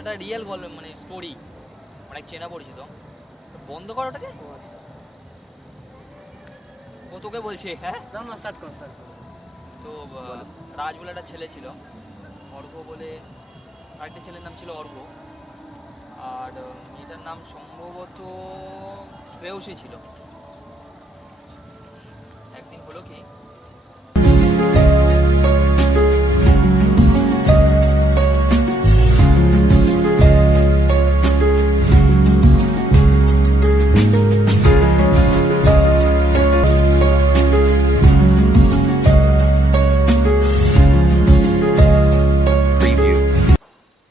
এটা রিয়েল বল মানে স্টোরি, অনেক চেনা পরিচিত। বন্ধ কর ওটাকে। ও আচ্ছা, ও তোকে বলছে হ্যাঁ। না না, স্টার্ট করো স্টার্ট করো। তো রাজ বলে একটা ছেলে ছিল, অর্ঘ্য বলে আরেকটা ছেলের নাম ছিল অর্ঘ্য, আর মেয়েটার নাম সম্ভবত শ্রেয়সী ছিল। একদিন হলো কি,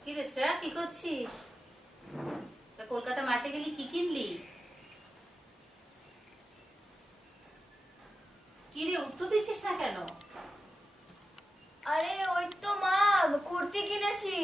কি রে শ্রেয়া, কি করছিস? তা কলকাতা মাঠে গেলি, কি কিনলি? কি রে, উত্তর দিচ্ছিস না কেন? আরে ওই তো মা, কুর্তি কিনেছি।